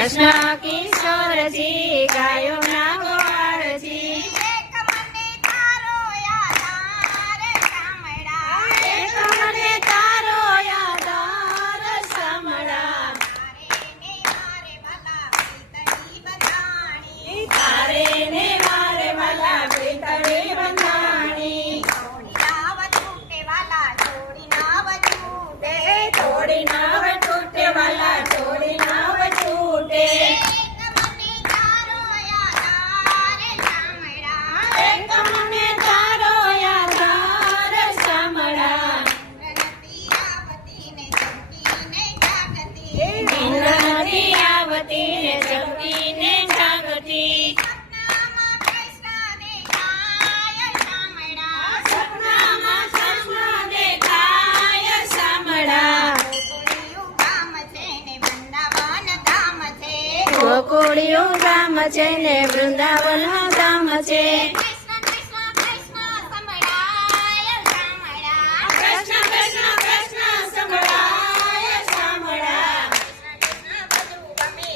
કૃષ્ણ કિશોરજી ગાયોના ગોવાળજી એક મને તારો આધાર સાંભળા એક મને તારો આધાર સાંભળા તારે ને મારે વાલા તારે ને મારે વાલા પ્રીતળી પ્રીતળી બંધાણી બંધાણી છોડી નાવ છૂટે વાલા છોડી નાવ છૂટે થોડી નાવ છૂટે વાલા થોડી નાવ છૂટે એક મને તારો આધાર સાંભળા એક મને તારો આધાર સાંભળા નથી આવતી ને જગતી ને જાગતી નીંદ નથી આવતી ને જગતી ને જાગતી સપનામાં કૃષ્ણ દેખાય સાંભળા સપનામાં કૃષ્ણ દેખાય સાંભળા ગોકુળિયું ગામ છે ને વૃંદાવન ધામ છે ગોકુળિયું ગામ છે ને વૃંદાવન ધામ છે કૃષ્ણ કૃષ્ણ કૃષ્ણ સંભળાય સાંભળા કૃષ્ણ કૃષ્ણ કૃષ્ણ સંભળાય સાંભળા કૃષ્ણ કૃષ્ણ બધું ગમે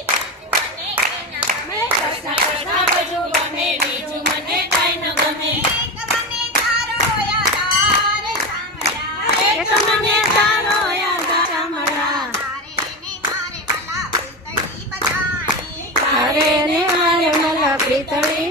કૃષ્ણ કૃષ્ણ બધું ગમે બીજું બીજું મને મને કાંઈ ન ગમે એક મને તારો આધાર સાંભળા એક મને તારો આધાર સાંભળા તારે ને મારે વાલા પ્રીતળી બંધાણી તારે ને મારે વાલા પ્રીતળી